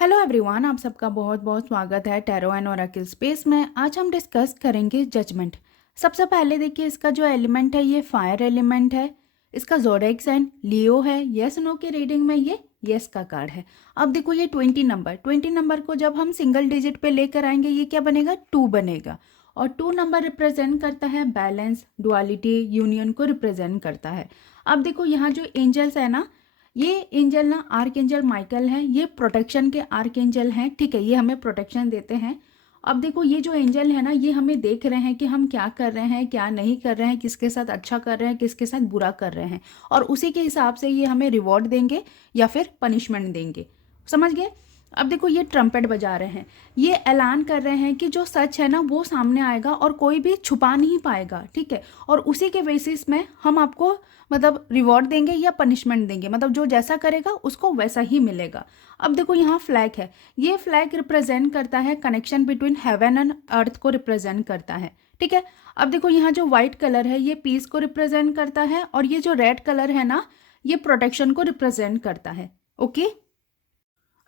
Hello everyone, आप सबका बहुत बहुत स्वागत है टैरो एंड ओरेकल स्पेस में। आज हम डिस्कस करेंगे जजमेंट। सबसे पहले देखिए, इसका जो एलिमेंट है ये फायर एलिमेंट है। इसका ज़ोडिएक साइन लियो है। यस नो की रीडिंग में ये यस का कार्ड है। अब देखो ये 20 नंबर को जब हम सिंगल डिजिट पे लेकर आएंगे ये क्या बनेगा, 2 बनेगा। और 2 नंबर रिप्रेजेंट करता है बैलेंस, डुअलिटी, यूनियन को रिप्रेजेंट करता है। अब देखो यहाँ जो एंजल्स है ना, ये एंजल ना आर्क एंजल माइकल हैं। ये प्रोटेक्शन के आर्क एंजल हैं, ठीक है, ये हमें प्रोटेक्शन देते हैं। अब देखो ये जो एंजल है ना, ये हमें देख रहे हैं कि हम क्या कर रहे हैं, क्या नहीं कर रहे हैं, किसके साथ अच्छा कर रहे हैं, किसके साथ बुरा कर रहे हैं, और उसी के हिसाब से ये हमें रिवॉर्ड देंगे या फिर पनिशमेंट देंगे। समझ गए। अब देखो ये ट्रम्पेट बजा रहे हैं, ये ऐलान कर रहे हैं कि जो सच है ना वो सामने आएगा और कोई भी छुपा नहीं पाएगा, ठीक है। और उसी के बेसिस में हम आपको मतलब रिवॉर्ड देंगे या पनिशमेंट देंगे, मतलब जो जैसा करेगा उसको वैसा ही मिलेगा। अब देखो यहाँ फ्लैग है, ये फ्लैग रिप्रेजेंट करता है connection between heaven and earth को रिप्रेजेंट करता है, ठीक है। अब देखो यहाँ जो व्हाइट कलर है ये पीस को रिप्रेजेंट करता है, और ये जो रेड कलर है ना ये प्रोटेक्शन को रिप्रेजेंट करता है। ओके।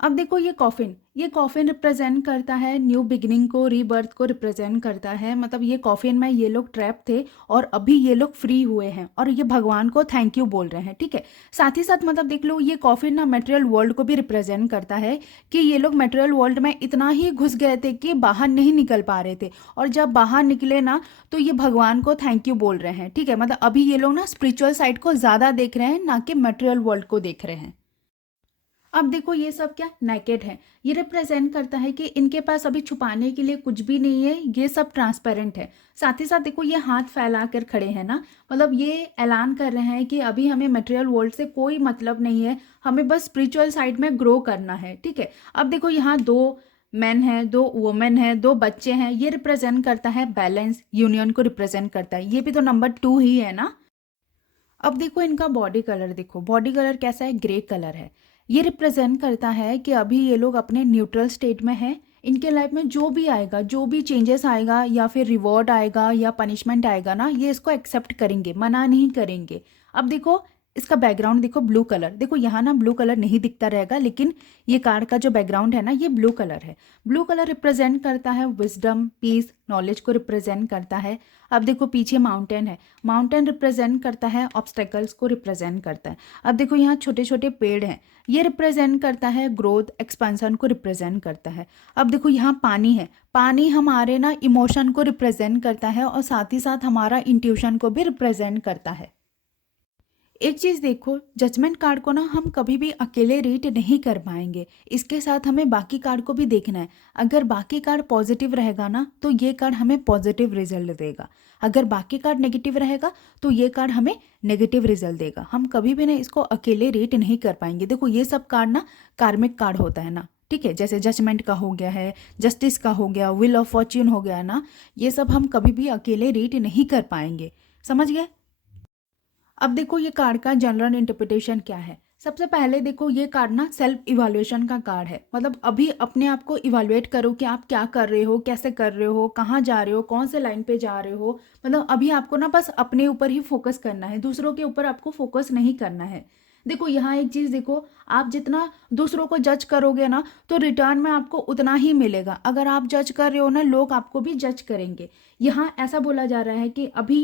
अब देखो ये कॉफिन रिप्रेजेंट करता है न्यू बिगिनिंग को, रीबर्थ को रिप्रेजेंट करता है। मतलब ये कॉफिन में ये लोग ट्रैप थे और अभी ये लोग फ्री हुए हैं और ये भगवान को थैंक यू बोल रहे हैं, ठीक है। साथ ही साथ मतलब देख लो ये कॉफिन ना मटेरियल वर्ल्ड को भी रिप्रेजेंट करता है कि ये लोग मटेरियल वर्ल्ड में इतना ही घुस गए थे कि बाहर नहीं निकल पा रहे थे, और जब बाहर निकले ना तो ये भगवान को थैंक यू बोल रहे हैं, ठीक है। मतलब अभी ये लोग ना स्पिरिचुअल साइड को ज़्यादा देख रहे हैं, ना कि मटेरियल वर्ल्ड को देख रहे हैं। अब देखो ये सब क्या नेकेड है, ये रिप्रेजेंट करता है कि इनके पास अभी छुपाने के लिए कुछ भी नहीं है, ये सब ट्रांसपेरेंट है। साथ ही साथ देखो ये हाथ फैला कर खड़े हैं ना, मतलब ये ऐलान कर रहे हैं कि अभी हमें मटेरियल वर्ल्ड से कोई मतलब नहीं है, हमें बस स्पिरिचुअल साइड में ग्रो करना है, ठीक है। अब देखो यहाँ 2 मैन हैं, 2 वुमेन हैं, 2 बच्चे हैं, ये रिप्रेजेंट करता है बैलेंस, यूनियन को रिप्रेजेंट करता है। ये भी तो नंबर 2 ही है ना। अब देखो इनका बॉडी कलर, देखो बॉडी कलर कैसा है, ग्रे कलर है। ये रिप्रेजेंट करता है कि अभी ये लोग अपने न्यूट्रल स्टेट में हैं। इनके लाइफ में जो भी आएगा, जो भी चेंजेस आएगा या फिर रिवॉर्ड आएगा या पनिशमेंट आएगा ना, ये इसको एक्सेप्ट करेंगे, मना नहीं करेंगे। अब देखो इसका बैकग्राउंड देखो, ब्लू कलर। देखो यहाँ ना ब्लू कलर नहीं दिखता रहेगा, लेकिन ये कार्ड का जो बैकग्राउंड है ना ये ब्लू कलर है। ब्लू कलर रिप्रेजेंट करता है विजडम, पीस, नॉलेज को रिप्रेजेंट करता है। अब देखो पीछे माउंटेन है, माउंटेन रिप्रेजेंट करता है ऑब्स्टेकल्स को रिप्रेजेंट करता है। अब देखो यहाँ छोटे छोटे पेड़ हैं, ये रिप्रेजेंट करता है ग्रोथ, एक्सपेंशन को रिप्रेजेंट करता है। अब देखो यहाँ पानी है, पानी हमारे ना इमोशन को रिप्रेजेंट करता है और साथ ही साथ हमारा इंट्यूशन को भी रिप्रेजेंट करता है। एक चीज़ देखो, जजमेंट कार्ड को ना हम कभी भी अकेले रीड नहीं कर पाएंगे, इसके साथ हमें बाकी कार्ड को भी देखना है। अगर बाकी कार्ड पॉजिटिव रहेगा ना तो ये कार्ड हमें पॉजिटिव रिजल्ट देगा, अगर बाकी कार्ड नेगेटिव रहेगा तो ये कार्ड हमें नेगेटिव रिजल्ट देगा। हम कभी भी ना इसको अकेले रीड नहीं कर पाएंगे। देखो ये सब कार्ड ना कार्मिक कार्ड होता है ना, ठीक है, जैसे जजमेंट का हो गया है, जस्टिस का हो गया, व्हील ऑफ फॉर्च्यून हो गया ना, ये सब हम कभी भी अकेले रीड नहीं कर पाएंगे। समझ गए। अब देखो ये कार्ड का जनरल इंटरप्रिटेशन क्या है। सबसे पहले देखो ये कार्ड ना सेल्फ इवैल्यूएशन का कार्ड है, मतलब अभी अपने आप को इवैल्यूएट करो कि आप क्या कर रहे हो, कैसे कर रहे हो, कहाँ जा रहे हो, कौन से लाइन पे जा रहे हो। मतलब अभी आपको ना बस अपने ऊपर ही फोकस करना है, दूसरों के ऊपर आपको फोकस नहीं करना है। देखो यहाँ एक चीज़ देखो, आप जितना दूसरों को जज करोगे ना तो रिटर्न में आपको उतना ही मिलेगा। अगर आप जज कर रहे हो ना, लोग आपको भी जज करेंगे। यहाँ ऐसा बोला जा रहा है कि अभी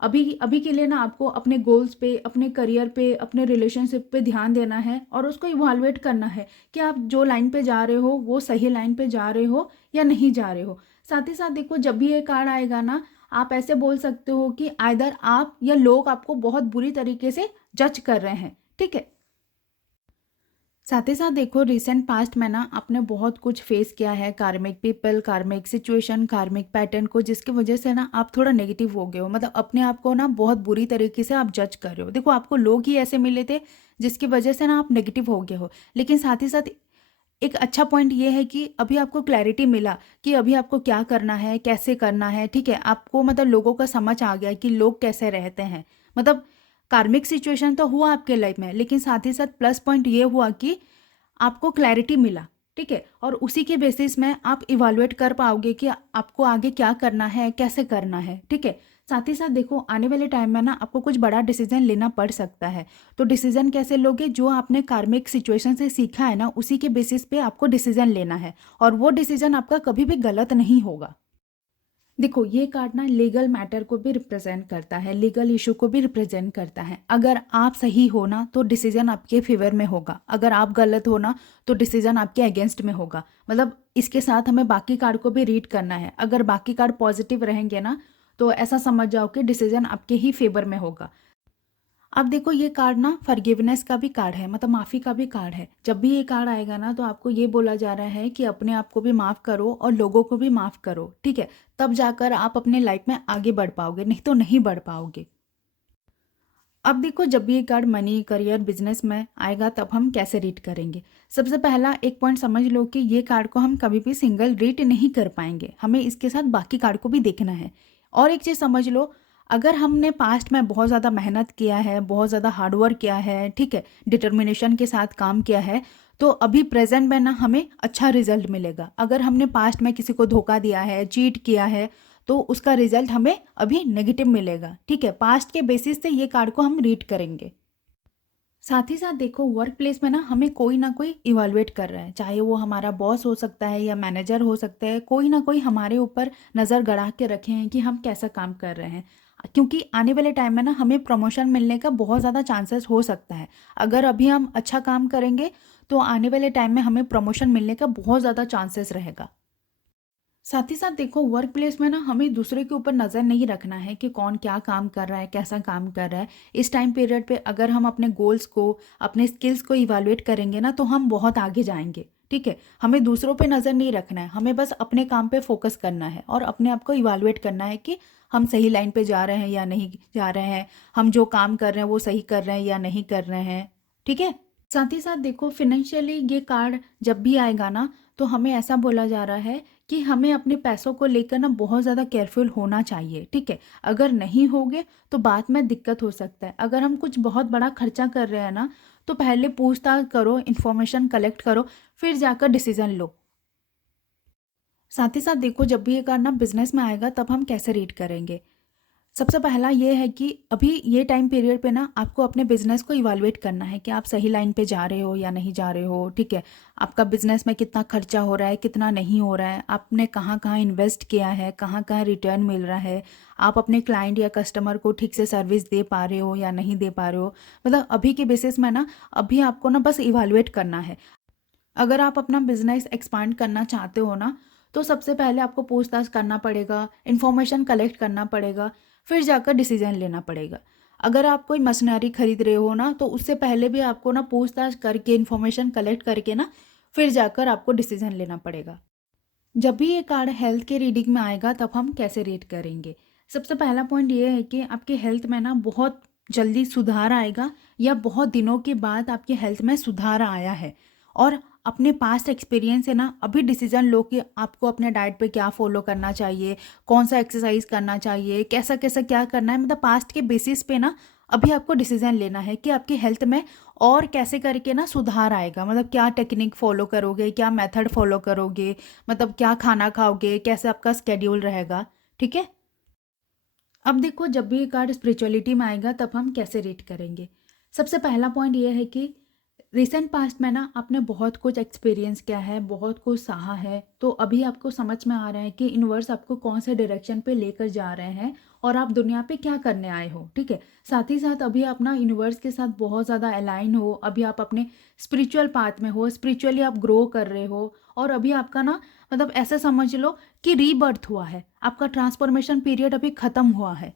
अभी अभी के लिए ना आपको अपने गोल्स पे, अपने करियर पे, अपने रिलेशनशिप पे ध्यान देना है और उसको इवालुएट करना है कि आप जो लाइन पे जा रहे हो वो सही लाइन पे जा रहे हो या नहीं जा रहे हो। साथ ही साथ देखो जब भी ये कार्ड आएगा ना, आप ऐसे बोल सकते हो कि आइदर आप या लोग आपको बहुत बुरी तरीके से जज कर रहे हैं, ठीक है। साथ ही साथ देखो रिसेंट पास्ट में ना आपने बहुत कुछ फेस किया है, कार्मिक पीपल, कार्मिक सिचुएशन, कार्मिक पैटर्न को, जिसकी वजह से ना आप थोड़ा नेगेटिव हो गए हो। मतलब अपने आप को ना बहुत बुरी तरीके से आप जज कर रहे हो। देखो आपको लोग ही ऐसे मिले थे जिसकी वजह से ना आप नेगेटिव हो गए हो। लेकिन साथ ही साथ एक अच्छा पॉइंट ये है कि अभी आपको क्लैरिटी मिला कि अभी आपको क्या करना है, कैसे करना है, ठीक है। आपको मतलब लोगों का समझ आ गया कि लोग कैसे रहते हैं। मतलब कार्मिक सिचुएशन तो हुआ आपके लाइफ में, लेकिन साथ ही साथ प्लस पॉइंट ये हुआ कि आपको क्लैरिटी मिला, ठीक है। और उसी के बेसिस में आप इवालुएट कर पाओगे कि आपको आगे क्या करना है, कैसे करना है, ठीक है। साथ ही साथ देखो आने वाले टाइम में ना आपको कुछ बड़ा डिसीजन लेना पड़ सकता है। तो डिसीजन कैसे लोगे, जो आपने कार्मिक सिचुएशन से सीखा है ना उसी के बेसिस पे आपको डिसीजन लेना है, और वो डिसीजन आपका कभी भी गलत नहीं होगा। देखो ये कार्ड ना लीगल मैटर को भी रिप्रेजेंट करता है, लीगल इशू को भी रिप्रेजेंट करता है। अगर आप सही हो ना तो डिसीजन आपके फेवर में होगा, अगर आप गलत हो ना तो डिसीजन आपके अगेंस्ट में होगा। मतलब इसके साथ हमें बाकी कार्ड को भी रीड करना है। अगर बाकी कार्ड पॉजिटिव रहेंगे ना तो ऐसा समझ जाओ कि डिसीजन आपके ही फेवर में होगा। अब देखो ये कार्ड ना फॉरगिवनेस का भी कार्ड है, मतलब माफ़ी का भी कार्ड है। जब भी ये कार्ड आएगा ना तो आपको ये बोला जा रहा है कि अपने आप को भी माफ़ करो और लोगों को भी माफ़ करो, ठीक है। तब जाकर आप अपने लाइफ में आगे बढ़ पाओगे, नहीं तो नहीं बढ़ पाओगे। अब देखो जब भी ये कार्ड मनी, करियर, बिजनेस में आएगा तब हम कैसे रीड करेंगे। सबसे पहला एक पॉइंट समझ लो कि ये कार्ड को हम कभी भी सिंगल रीड नहीं कर पाएंगे, हमें इसके साथ बाकी कार्ड को भी देखना है। और एक चीज़ समझ लो, अगर हमने पास्ट में बहुत ज़्यादा मेहनत किया है, बहुत ज़्यादा हार्डवर्क किया है, ठीक है, डिटर्मिनेशन के साथ काम किया है, तो अभी प्रेजेंट में ना हमें अच्छा रिजल्ट मिलेगा। अगर हमने पास्ट में किसी को धोखा दिया है, चीट किया है, तो उसका रिजल्ट हमें अभी नेगेटिव मिलेगा, ठीक है। पास्ट के बेसिस से ये कार्ड को हम रीड करेंगे। साथ ही साथ देखो वर्क प्लेस में ना हमें कोई ना कोई इवैल्यूएट कर रहा है, चाहे वो हमारा बॉस हो सकता है या मैनेजर हो सकता है। कोई ना कोई हमारे ऊपर नज़र गड़ा के रखे हैं कि हम कैसा काम कर रहे हैं, क्योंकि आने वाले टाइम में ना हमें प्रमोशन मिलने का बहुत ज़्यादा चांसेस हो सकता है। अगर अभी हम अच्छा काम करेंगे तो आने वाले टाइम में हमें प्रमोशन मिलने का बहुत ज़्यादा चांसेस रहेगा। साथ ही साथ देखो वर्क प्लेस में ना हमें दूसरे के ऊपर नज़र नहीं रखना है कि कौन क्या काम कर रहा है, कैसा काम कर रहा है। इस टाइम पीरियड पे अगर हम अपने गोल्स को, अपने स्किल्स को इवैल्यूएट करेंगे ना तो हम बहुत आगे जाएंगे, ठीक है। हमें दूसरों पे नज़र नहीं रखना है, हमें बस अपने काम पे फोकस करना है और अपने आप को इवैल्यूएट करना है कि हम सही लाइन पे जा रहे हैं या नहीं जा रहे हैं, हम जो काम कर रहे हैं वो सही कर रहे हैं या नहीं कर रहे हैं, ठीक है। साथ ही साथ देखो फिनेंशियली ये कार्ड जब भी आएगा ना तो हमें ऐसा बोला जा रहा है कि हमें अपने पैसों को लेकर ना बहुत ज़्यादा केयरफुल होना चाहिए, ठीक है। अगर नहीं होगे तो बाद में दिक्कत हो सकता है। अगर हम कुछ बहुत बड़ा खर्चा कर रहे हैं ना तो पहले पूछताछ करो, इन्फॉर्मेशन कलेक्ट करो, फिर जाकर डिसीजन लो। साथ ही साथ देखो जब भी ये कार्ड ना बिजनेस में आएगा तब हम कैसे रीड करेंगे। सबसे पहला ये है कि अभी ये टाइम पीरियड पे ना आपको अपने बिजनेस को इवैल्यूएट करना है कि आप सही लाइन पे जा रहे हो या नहीं जा रहे हो, ठीक है। आपका बिजनेस में कितना खर्चा हो रहा है, कितना नहीं हो रहा है, आपने कहाँ कहाँ इन्वेस्ट किया है, कहाँ कहाँ रिटर्न मिल रहा है, आप अपने क्लाइंट या कस्टमर को ठीक से सर्विस दे पा रहे हो या नहीं दे पा रहे हो। मतलब अभी के बेसिस में ना अभी आपको ना बस इवैल्यूएट करना है। अगर आप अपना बिजनेस एक्सपांड करना चाहते हो ना तो सबसे पहले आपको पूछताछ करना पड़ेगा, इन्फॉर्मेशन कलेक्ट करना पड़ेगा, फिर जाकर डिसीजन लेना पड़ेगा। अगर आप कोई मशीनरी खरीद रहे हो ना तो उससे पहले भी आपको ना पूछताछ करके, इन्फॉर्मेशन कलेक्ट करके ना फिर जाकर आपको डिसीजन लेना पड़ेगा। जब भी ये कार्ड हेल्थ के रीडिंग में आएगा तब हम कैसे रीड करेंगे। सबसे पहला पॉइंट ये है कि आपकी हेल्थ में ना बहुत जल्दी सुधार आएगा या बहुत दिनों के बाद आपकी हेल्थ में सुधार आया है। और अपने पास्ट एक्सपीरियंस से ना अभी डिसीजन लो कि आपको अपने डाइट पे क्या फॉलो करना चाहिए, कौन सा एक्सरसाइज करना चाहिए, कैसा कैसा क्या करना है। मतलब पास्ट के बेसिस पे ना अभी आपको डिसीजन लेना है कि आपकी हेल्थ में और कैसे करके ना सुधार आएगा। मतलब क्या टेक्निक फॉलो करोगे, क्या मेथड फॉलो करोगे, मतलब क्या खाना खाओगे, कैसे आपका स्केड्यूल रहेगा, ठीक है। अब देखो जब भी ये कार्ड स्पिरिचुअलिटी में आएगा तब हम कैसे रीड करेंगे। सबसे पहला पॉइंट ये है कि रिसेंट पास्ट में ना आपने बहुत कुछ एक्सपीरियंस किया है, बहुत कुछ सहा है, तो अभी आपको समझ में आ रहा है कि यूनिवर्स आपको कौन से डायरेक्शन पे लेकर जा रहे हैं और आप दुनिया पे क्या करने आए हो, ठीक है। साथ ही साथ अभी आप ना यूनिवर्स के साथ बहुत ज़्यादा अलाइन हो, अभी आप अपने स्पिरिचुअल पाथ में हो, स्पिरिचुअली आप ग्रो कर रहे हो। और अभी आपका ना मतलब ऐसा समझ लो कि रीबर्थ हुआ है, आपका ट्रांसफॉर्मेशन पीरियड अभी ख़त्म हुआ है।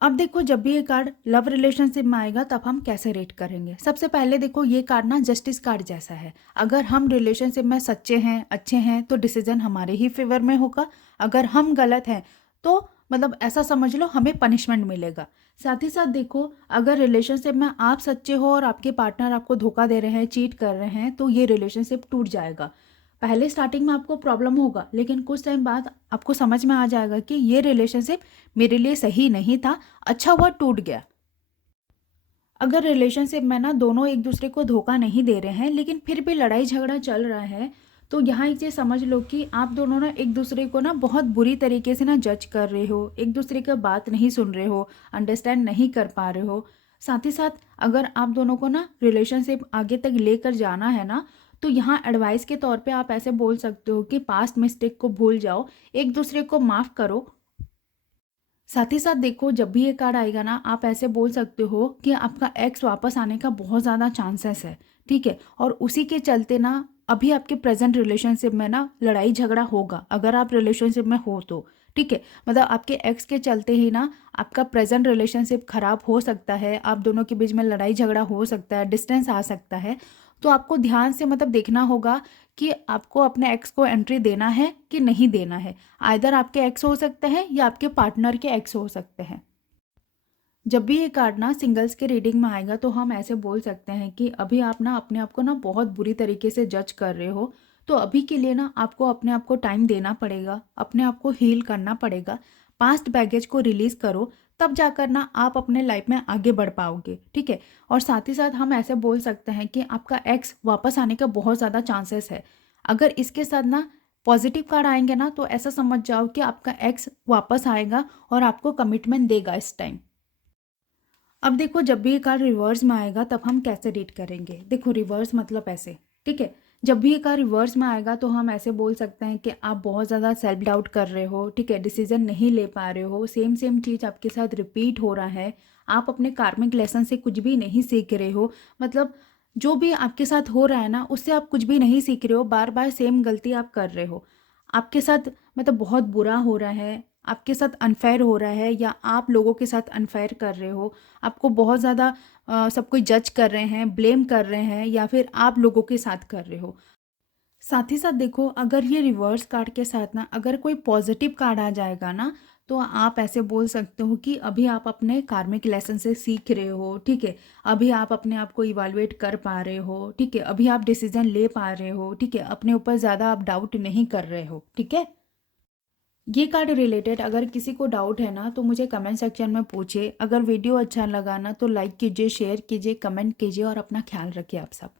अब देखो जब भी ये कार्ड लव रिलेशनशिप में आएगा तब हम कैसे रेट करेंगे। सबसे पहले देखो ये कार्ड ना जस्टिस कार्ड जैसा है। अगर हम रिलेशनशिप में सच्चे हैं, अच्छे हैं, तो डिसीजन हमारे ही फेवर में होगा। अगर हम गलत हैं तो मतलब ऐसा समझ लो हमें पनिशमेंट मिलेगा। साथ ही साथ देखो अगर रिलेशनशिप में आप सच्चे हो और आपके पार्टनर आपको धोखा दे रहे हैं, चीट कर रहे हैं, तो ये रिलेशनशिप टूट जाएगा। पहले स्टार्टिंग में आपको प्रॉब्लम होगा लेकिन कुछ टाइम बाद आपको समझ में आ जाएगा कि ये रिलेशनशिप मेरे लिए सही नहीं था, अच्छा हुआ टूट गया। अगर रिलेशनशिप में ना दोनों एक दूसरे को धोखा नहीं दे रहे हैं लेकिन फिर भी लड़ाई झगड़ा चल रहा है तो यहाँ एक चीज़ समझ लो कि आप दोनों ना एक दूसरे को ना बहुत बुरी तरीके से ना जज कर रहे हो, एक दूसरे का बात नहीं सुन रहे हो, अंडरस्टैंड नहीं कर पा रहे हो। साथ ही साथ अगर आप दोनों को ना रिलेशनशिप आगे तक लेकर जाना है ना, तो यहाँ एडवाइस के तौर पे आप ऐसे बोल सकते हो कि पास्ट मिस्टेक को भूल जाओ, एक दूसरे को माफ़ करो। साथ ही साथ देखो, जब भी ये कार्ड आएगा ना, आप ऐसे बोल सकते हो कि आपका एक्स वापस आने का बहुत ज़्यादा चांसेस है, ठीक है? और उसी के चलते ना अभी आपके प्रेजेंट रिलेशनशिप में ना लड़ाई झगड़ा होगा, अगर आप रिलेशनशिप में हो तो, ठीक है? मतलब आपके एक्स के चलते ही ना आपका प्रेजेंट रिलेशनशिप खराब हो सकता है, आप दोनों के बीच में लड़ाई झगड़ा हो सकता है, डिस्टेंस आ सकता है। तो आपको ध्यान से मतलब देखना होगा कि आपको अपने एक्स को एंट्री देना है कि नहीं देना है। आइदर आपके एक्स हो सकते हैं या आपके पार्टनर के एक्स हो सकते हैं। जब भी ये कार्ड ना सिंगल्स के रीडिंग में आएगा तो हम ऐसे बोल सकते हैं कि अभी आप ना अपने आप को ना बहुत बुरी तरीके से जज कर रहे हो। तो अभी के लिए ना आपको अपने आप को टाइम देना पड़ेगा, अपने आप को हील करना पड़ेगा, पास्ट बैगेज को रिलीज़ करो, तब जाकर ना आप अपने लाइफ में आगे बढ़ पाओगे, ठीक है? और साथ ही साथ हम ऐसे बोल सकते हैं कि आपका एक्स वापस आने का बहुत ज़्यादा चांसेस है। अगर इसके साथ ना पॉजिटिव कार्ड आएंगे ना, तो ऐसा समझ जाओ कि आपका एक्स वापस आएगा और आपको कमिटमेंट देगा इस टाइम। अब देखो, जब भी ये कार्ड रिवर्स में आएगा तब हम कैसे रीड करेंगे। देखो, रिवर्स मतलब ऐसे, ठीक है? जब भी ये कार्ड रिवर्स में आएगा तो हम ऐसे बोल सकते हैं कि आप बहुत ज़्यादा सेल्फ डाउट कर रहे हो, ठीक है? डिसीजन नहीं ले पा रहे हो, सेम सेम चीज़ आपके साथ रिपीट हो रहा है, आप अपने कार्मिक लेसन से कुछ भी नहीं सीख रहे हो। मतलब जो भी आपके साथ हो रहा है ना, उससे आप कुछ भी नहीं सीख रहे हो, बार बार सेम गलती आप कर रहे हो। आपके साथ मतलब बहुत बुरा हो रहा है, आपके साथ अनफेयर हो रहा है, या आप लोगों के साथ अनफेयर कर रहे हो, आपको बहुत ज़्यादा सब कोई जज कर रहे हैं, ब्लेम कर रहे हैं, या फिर आप लोगों के साथ कर रहे हो। साथ ही साथ देखो, अगर ये रिवर्स कार्ड के साथ ना अगर कोई पॉजिटिव कार्ड आ जाएगा ना, तो आप ऐसे बोल सकते हो कि अभी आप अपने कार्मिक लेसन से सीख रहे हो, ठीक है? अभी आप अपने आप को इवैल्यूएट कर पा रहे हो, ठीक है? अभी आप डिसीजन ले पा रहे हो, ठीक है? अपने ऊपर ज़्यादा आप डाउट नहीं कर रहे हो, ठीक है? ये कार्ड रिलेटेड अगर किसी को डाउट है ना, तो मुझे कमेंट सेक्शन में पूछिए। अगर वीडियो अच्छा लगा ना, तो लाइक कीजिए, शेयर कीजिए, कमेंट कीजिए और अपना ख्याल रखिए आप सब।